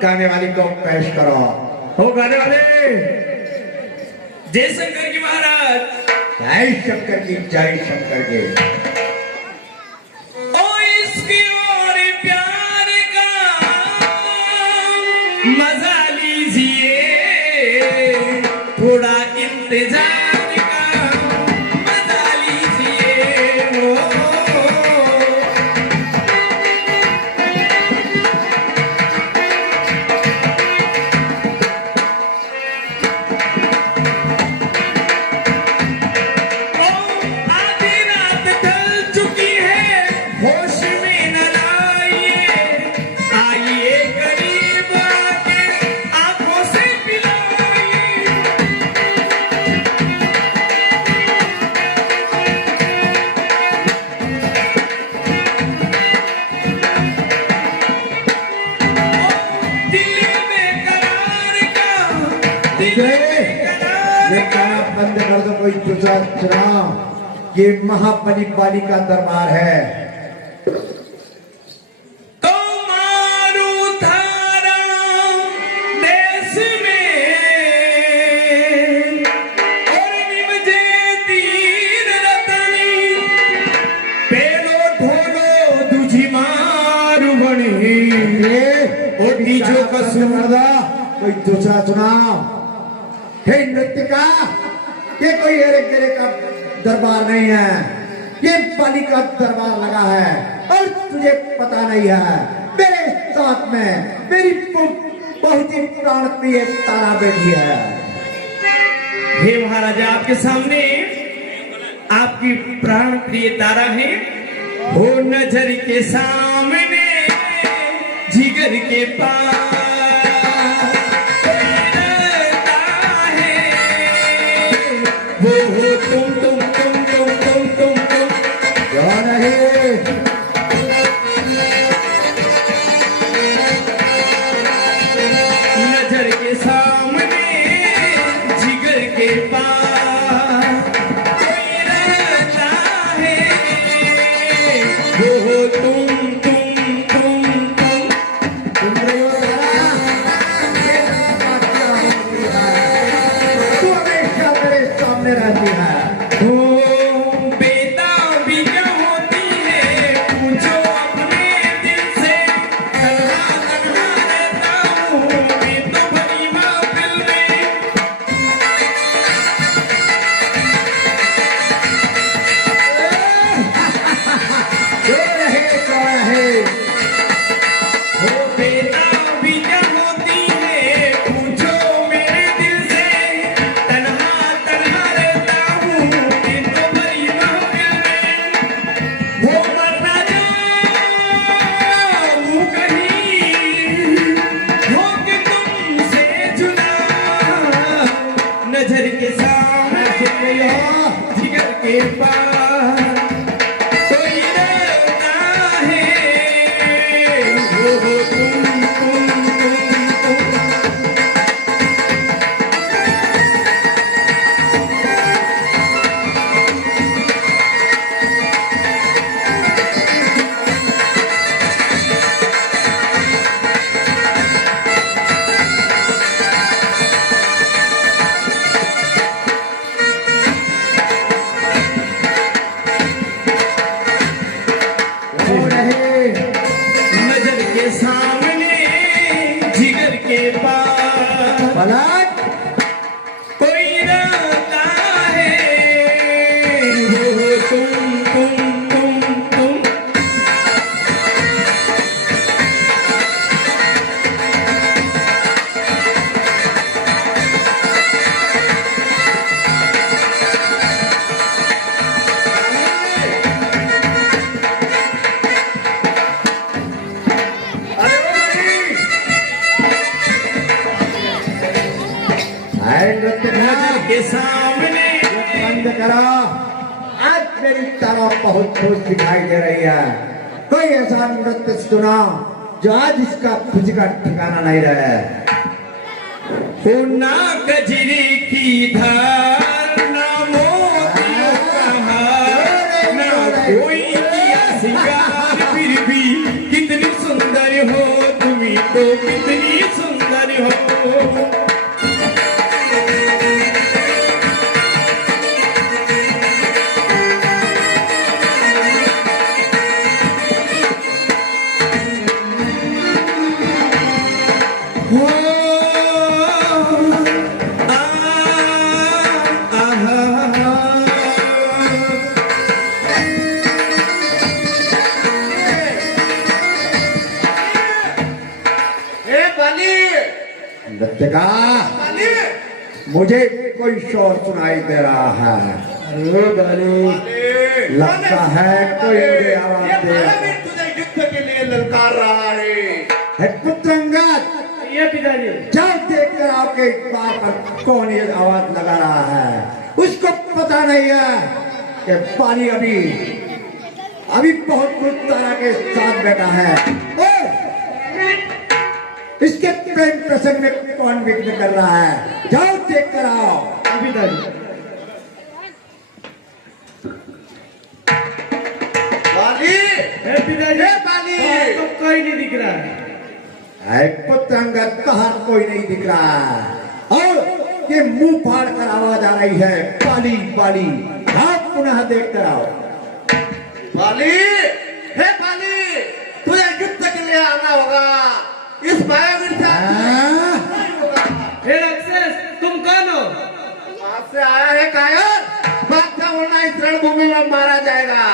गाने वाली को पेश करो। हो गाने वाले जय शंकर की महाराज। जय शंकर की, जय शंकर की। ओ इसकी और प्यार का मजा लीजिए, थोड़ा इंतजार का मजा लीजिए। आधी रात ढल चुकी है, होश में न लाइए, आइए करीब आके आंखों से पिलाइए। दिल में करार का, दिल में करार ये का। गाना बंद कर दो, कोई दूसरा चुनाव। ये महाबली बाली का दरबार है। तो मारू थारा देश में, और निमजे तीर रतनी, पेलो ढोलो तुझी मारू बने। और तीजो का मर्दा, कोई दूसरा चुनाव। हे नृत्य का, ये कोई हेरे गेरे का दरबार नहीं है, ये बाली का दरबार लगा है। और तुझे पता नहीं है, मेरे साथ में मेरी बहुत ही प्राण प्रिय तारा बैठी है। हे महाराजा, आपके सामने आपकी प्राण प्रिय तारा है। हो नजर के सामने जिगर के पास कोई रहता है, वो हो तुम। कौन है? नजर के सामने जिगर के पास कोई रहता है, वो हो तुम। तुम रहे हो यारा? ये तू हमेशा मेरे सामने रहती है। ओ बेताबियां होती है, पूछो अपने दिल से। तन्हा तन्हा रहता हूँ मैं तो भरी महफिल में। कौन है? कौन है? ओ बेताबियां होती है, पूछो मेरे दिल से। तन्हा तन्हा रहता हूँ मैं तो भरी महफिल में। वो मर ना जाऊँ कहीं, हो के तुमसे जुदा। नजर के सामने जिगर के पास कोई रहता है, वो हो तुम। कौन है? नजर के सामने जिगर के पास पलट। कोई रहता है, वो हो तुम। नृत्य नजर के सामने बंद करो। आज मेरी तारा बहुत खुश दिखाई दे रही है। कोई ऐसा नृत्य सुना जो आज इसका खुशी का ठिकाना नहीं रहे। ना गजरी की धार, ना मोर कोई किया सिंगार फिर भी कितनी सुंदर हो तुम्ही तो कितनी सुंदर हो हो आ आहा ए बाली नृत्य का बाली मुझे कोई शोर सुनाई दे रहा है। अरे बाली लगता है कोई मुझे आवाज ये दे रहा बाला भी है। तुझे युद्ध के लिए ललकार रहा है पुत्र अंगद, ये पिताजी जब देख कर आपके बार पर कौन ये आवाज लगा रहा है, उसको पता नहीं है कि पानी अभी अभी बहुत कुछ तारा के साथ बैठा है और इसके प्रेम प्रसंग में कौन विघ्न कर रहा है। जाओ देख कर आओ। पिताजी बाली हे पिताजी हे बाली तो कोई नहीं दिख रहा है पुत्र अंगद बाहर कोई नहीं दिख रहा है और ये मुंह फाड़ कर आवाज आ रही है, पाली पाली। आप पुनः देख कर आओ। बाली हे बाली तुझे युद्ध के लिए आना होगा इस मायावीर से हाँ? हे राक्षस तुम कौन हो वहां से आया है कायर बादशाह वरना इस रणभूमि में मारा जाएगा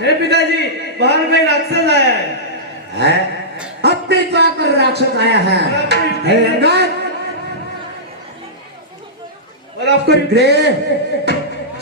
हे पिताजी बाहर में राक्षस आया है अब भी द्वार पर राक्षस आया है। हे अंगद, और आपको ग्रे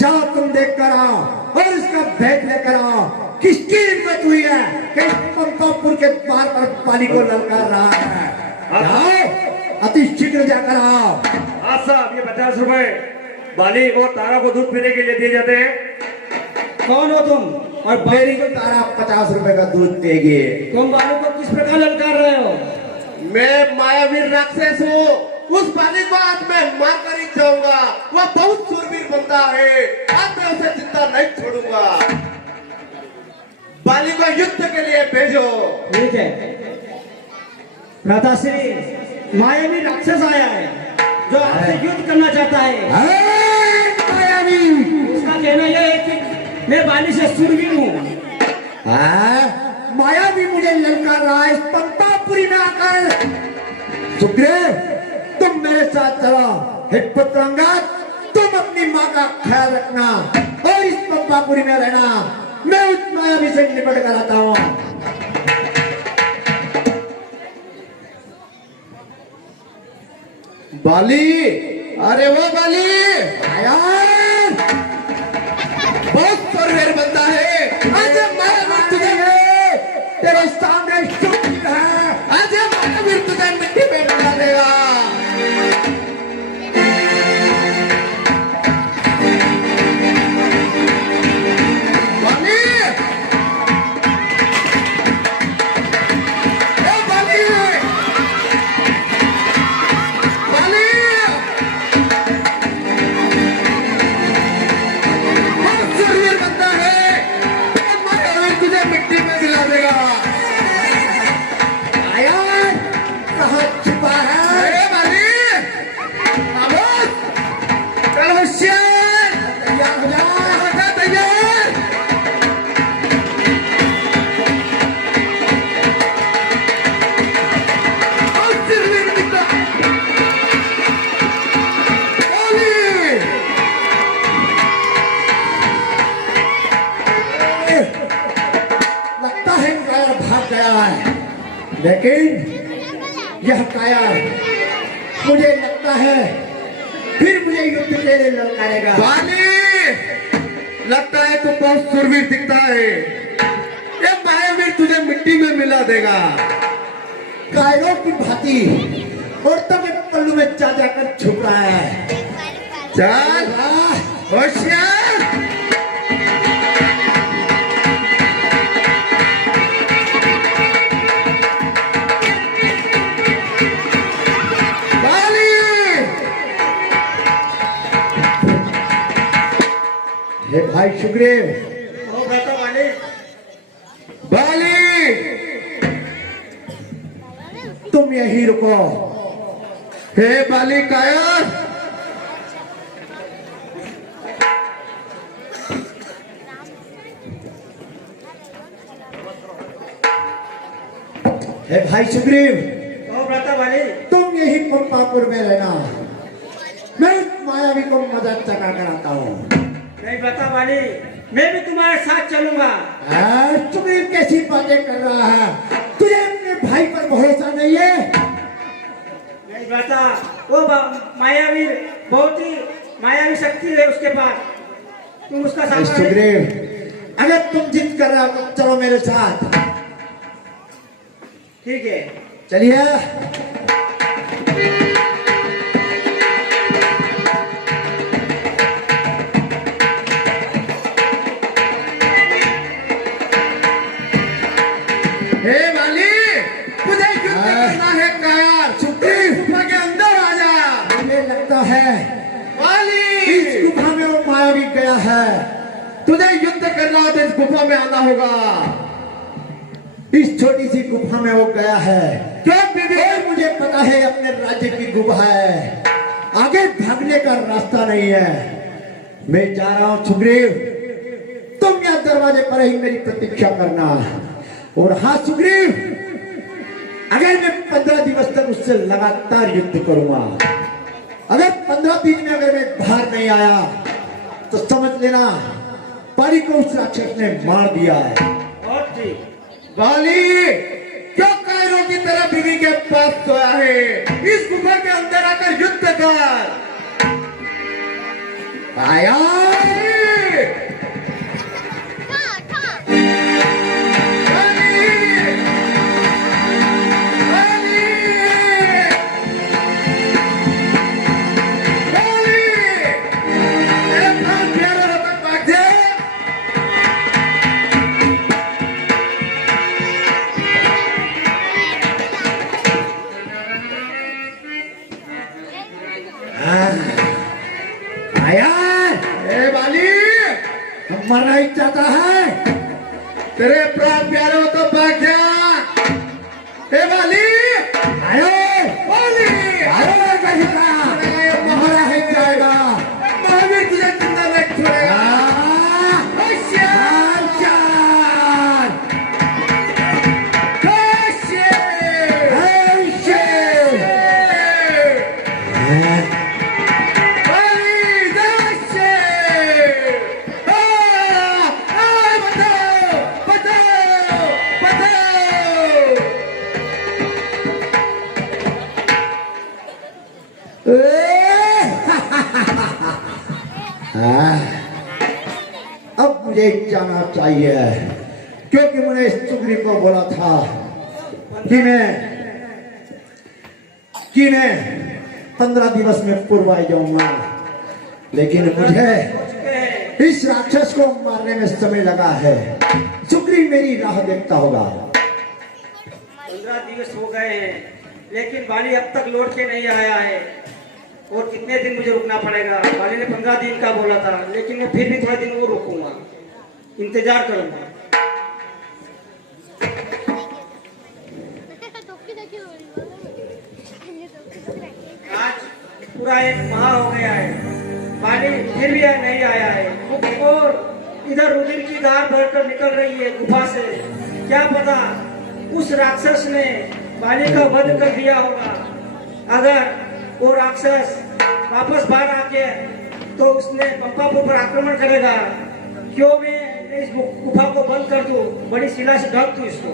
जाओ तुम देख कर आओ और इसका भेद लेकर आओ। किसकी हिम्मत हुई है कि पंपापुर के द्वार पर पानी को ललकार रहा है। जाओ अति शीघ्र जाकर आओ। हाँ साहब, ये 50 रुपए बाली और तारा को दूध पीने के लिए दिए जाते हैं। कौन हो तुम और मेरी को तारा 50 रुपए का दूध देगी। तुम बालू को किस प्रकार ललकार रहे हो मैं मायावीर राक्षस हूँ उस बाली को आज मैं मार कर ही जाऊंगा। वह बहुत शूरवीर बंदा है, आज मैं उसे जिंदा नहीं छोड़ूंगा। बाली को युद्ध के लिए भेजो। ठीक है भ्राताश्री, मायावी राक्षस आया है जो आपसे युद्ध करना चाहता है। मायावी, उसका कहना यह है कि मैं बाली से शूरवीर हूँ। मायावी मुझे ललकार रहा है इस पंपापुरी में आकर। सुग्रीव, तुम मेरे साथ चलो। हे पुत्र अंगद, तुम अपनी माँ का ख्याल रखना और इस पंपापुरी में रहना। मैं उस मायावी से निपट कर आता हूँ। बाली, अरे वो बाली आया बहुत शूरवीर बंदा है। आज मायावीर तुझे तेरे सामने शूरवीर है। आज मायावीर तुझे मिट्टी में मिला देगा। बाली, ओ बाली, बाली, बहुत शूरवीर बंदा है। और मायावीर तुझे मिट्टी में मिला देगा। आया कहाँ छुपा है? अरे बाली, खामोश, चल होशियार, तैयार हो जा। हो जा तैयार। बहुत शूरवीर बंदा। बाली, लगता है कायर भाग गया है, लेकिन यह कायर मुझे लगता है फिर मुझे युद्ध के लिए ललकारेगा। बाली, लगता है तू बहुत शूरवीर दिखता है। ये मायावीर तुझे मिट्टी में मिला देगा। कायरों की भांति औरतों के पल्लू में जा जाकर छुप रहा है। चल वाह! होशियार। बाली, हे भाई सुग्रीव, ओ यहीं रुको। हे बाली कायर, हे भाई सुग्रीव, ओ भ्राता बाली, तुम यही पंपापुर में रहना, मैं मायावी को मदद चका कराता हूँ। नहीं भ्राता बाली, मैं भी तुम्हारे साथ चलूंगा। सुग्रीव कैसी बातें कर रहा है? तुझे अपने भाई पर भरोसा नहीं है? नहीं भ्राता, वो मायावी बहुत ही मायावी शक्ति है उसके पास, तुम उसका सामना नहीं- सुग्रीव, अगर तुम जिद कर रहे हो तो चलो मेरे साथ। ठीक है, चलिए। हे बाली, तुझे युद्ध करना है कायर, सुग्रीव गुफा के अंदर आ जा। मुझे लगता है बाली, इस गुफा में वो मायावी गया है। तुझे युद्ध करना हो तो इस गुफा में आना होगा। इस छोटी सी गुफा में वो गया है। क्यों बीबी? और मुझे पता है अपने राज्य की गुफा है, आगे भागने का रास्ता नहीं है। मैं जा रहा हूं सुग्रीव, तुम यहाँ दरवाजे पर ही मेरी प्रतीक्षा करना। और हाँ सुग्रीव, अगर मैं 15 दिवस तक उससे लगातार युद्ध करूंगा, अगर 15 दिन में अगर मैं बाहर नहीं आया तो समझ लेना पारी को उस राक्षस ने मार दिया है। बहुत ठीक। बाली, क्यों कायरों की तरह बीवी के पास सोया है? इस गुफा के अंदर आकर युद्ध कर। आया मरना ही चाहता है? तेरे प्राण प्यारे हो तो भाग जा। हे बाली, आयो बाली, आयो कहीं का मरा ही जाएगा। महावीर तुझे जिंदा नहीं छोड़ेगा। होशियार। अब मुझे जाना चाहिए, क्योंकि मैंने सुग्रीव को बोला था कि मैं 15 दिवस में पूर्व आ जाऊंगा, लेकिन मुझे इस राक्षस को मारने में समय लगा है। सुग्रीव मेरी राह देखता होगा। 15 दिवस हो गए हैं, लेकिन बाली अब तक लौट के नहीं आया है। और कितने दिन मुझे रुकना पड़ेगा? बाली ने 15 दिन का बोला था, लेकिन मैं फिर भी थोड़े दिन और रुकूंगा, इंतजार करूंगा। आज पूरा एक माह हो गया है, बाली फिर भी नहीं आया है। और इधर रुधिर की धार भरकर निकल रही है गुफा से। क्या पता उस राक्षस ने बाली का वध कर दिया होगा। अगर वो राक्षस वापस बाहर आके तो उसने पंपापुर पर आक्रमण करेगा। क्यों मैं इस गुफा को बंद कर दूं, बड़ी शिला से ढक दूं इसको।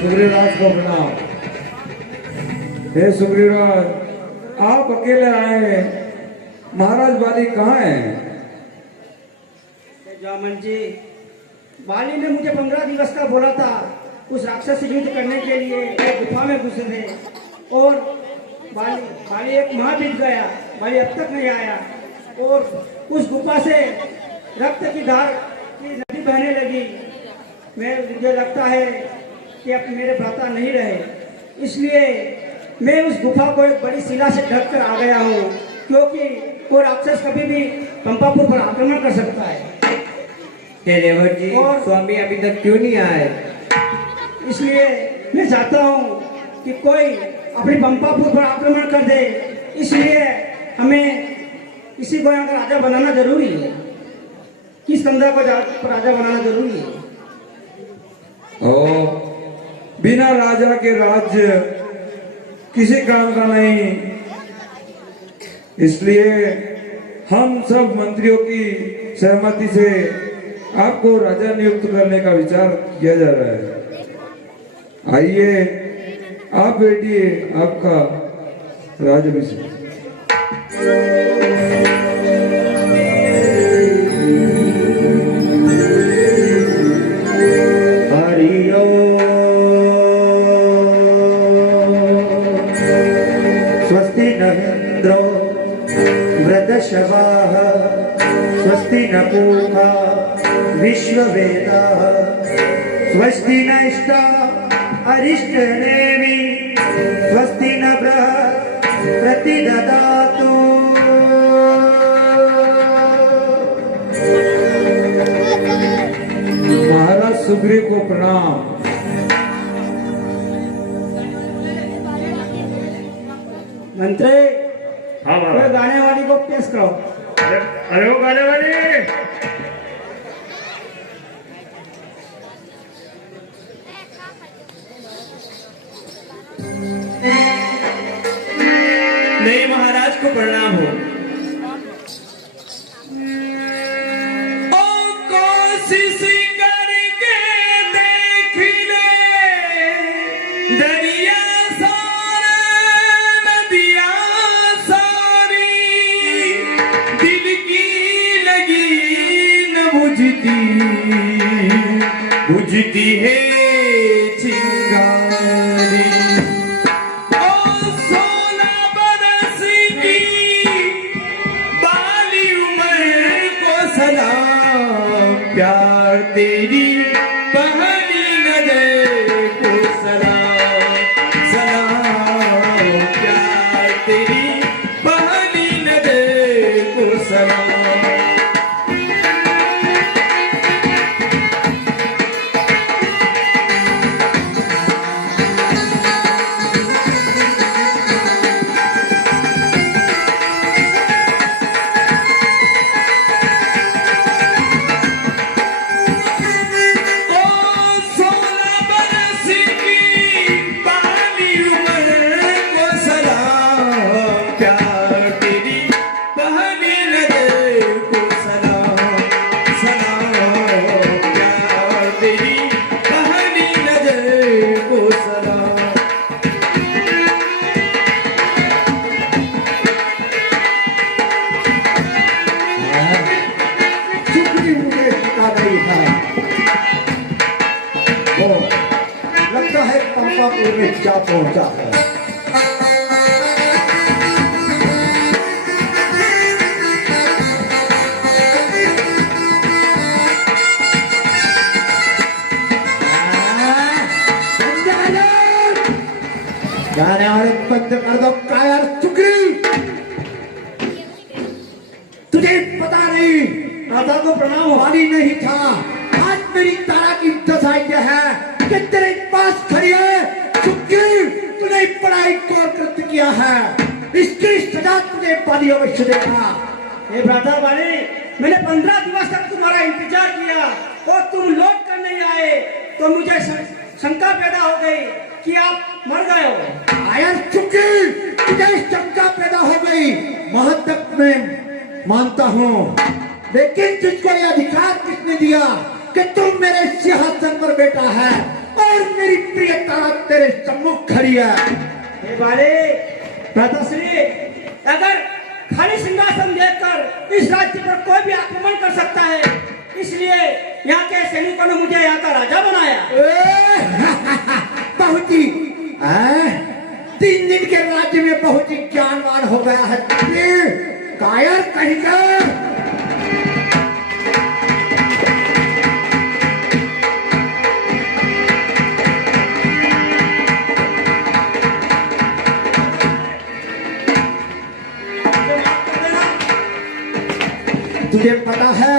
सुग्रीवराज को प्रणाम। हे सुग्रीवराज, आप अकेले आए हैं, महाराज बाली कहाँ हैं? जामन जी, बाली ने मुझे 15 दिवस का बोला था उस राक्षस से युद्ध करने के लिए। एक गुफा में घुसे थे और बाली एक माह बीत गया, बाली अब तक नहीं आया। और उस गुफा से रक्त की धार की नदी बहने लगी। मुझे लगता है कि अब मेरे भ्राता नहीं रहे, इसलिए मैं उस गुफा को एक बड़ी शिला से ढक कर आ गया हूँ, क्योंकि वो राक्षस कभी भी पंपापुर पर आक्रमण कर सकता है। हे रेवत जी, और- स्वामी अभी तक क्यों नहीं आए? इसलिए मैं चाहता हूँ कि कोई अपनी पंपापुर पर आक्रमण कर दे, इसलिए हमें किसी को यहाँ का राजा बनाना जरूरी है। किस कंधा को राजा बनाना जरूरी है। और बिना राजा के राज्य किसी काम का नहीं, इसलिए हम सब मंत्रियों की सहमति से आपको राजा नियुक्त करने का विचार किया जा रहा है। आइए आप बैठिए, आपका राजाभिषेक। हरि ओम। स्वस्ति न इंद्रो वृद्धशवाः स्वस्ति न पूषा विश्ववेदाः स्वस्ति न इष्टा अरिष्टनेमि स्वस्ति न प्रतिददातु। महाराज सुग्रीव को प्रणाम। मंत्री, हाँ कोई गाने वाली को पेश करो। अरे वो गाने वाली। नहीं, महाराज को प्रणाम हो। ओ कोशिश करके देख ले, दरिया सारा नदिया सारी, दिल की लगी न बुझती, बुझती है चिंगारी। ओ 16 बरस की बाली उम्र को सलाम, प्यार तेरी पहली नजर को सलाम, सलाम, प्यार तेरी पहली नजर को सलाम। ओ 16 बरस की बाली उम्र को सलाम, प्यार तेरी पहली नजर को सलाम, सलाम, प्यार तेरी पहली नजर को सलाम। सुग्रीव मुझे टिका नहीं है। ओ, लगता है पंपापुर में जा पहुंचा है। गाने वाले बंद कर दो कायर सुग्रीव। तुझे पता नहीं राजा को प्रणाम हो। पानी नहीं था। आज मेरी तारा की दशा यह है कि तेरे पास खड़ी है सुग्रीव। तूने पढ़ाई को कृत्य किया है, इसकी सजा तुझे पानी अवश्य देगा। हे भ्राता बाली, मैंने 15 दिवस तक तुम्हारा इंतजार किया और तुम लौट कर नहीं आए, तो मुझे शंका पैदा हो गई कि आप मर गए हो। आयर सुग्रीव, तुझे शंका पैदा हो गई, महत्व में मानता हूँ, लेकिन तुझको यह अधिकार किसने दिया कि तुम मेरे सिंहासन पर बैठा है और मेरी प्रिय तारा तेरे सम्मुख खड़ी है। हे बाले, भ्राताश्री, अगर खाली सिंहासन देखकर इस राज्य पर कोई भी आक्रमण कर सकता है, इसलिए यहाँ के सैनिकों ने मुझे यहाँ का राजा बनाया। बहुत ही 3 दिन के राज्य में बहुत ही ज्ञानवान हो गया है। कायर कहीं का तुझे पता है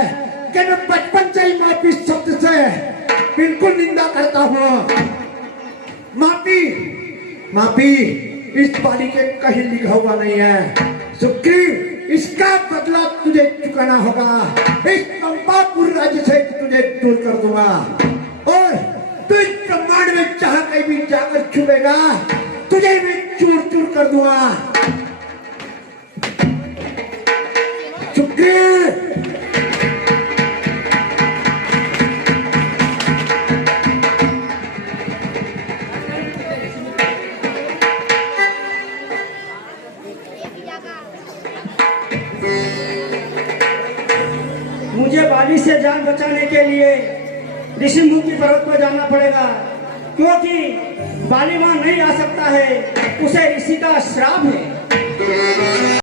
कि मैं बचपन से ही माफी शब्द से बिल्कुल निंदा करता हूँ। माफी माफी इस बाली के कहीं लिखा हुआ नहीं है। सुग्रीव, इसका बदला तुझे चुकाना होगा। इस चंपापुर राज्य से तुझे दूर कर दूंगा और तू इस ब्रह्मांड में जहां कहीं भी जाकर छुपेगा तुझे भी चूर चूर कर दूंगा। सुग्रीव, मुझे बाली से जान बचाने के लिए ऋषिमुखी पर्वत पर जाना पड़ेगा, क्योंकि बाली वहां नहीं आ सकता है, उसे ऋषि का श्राप है।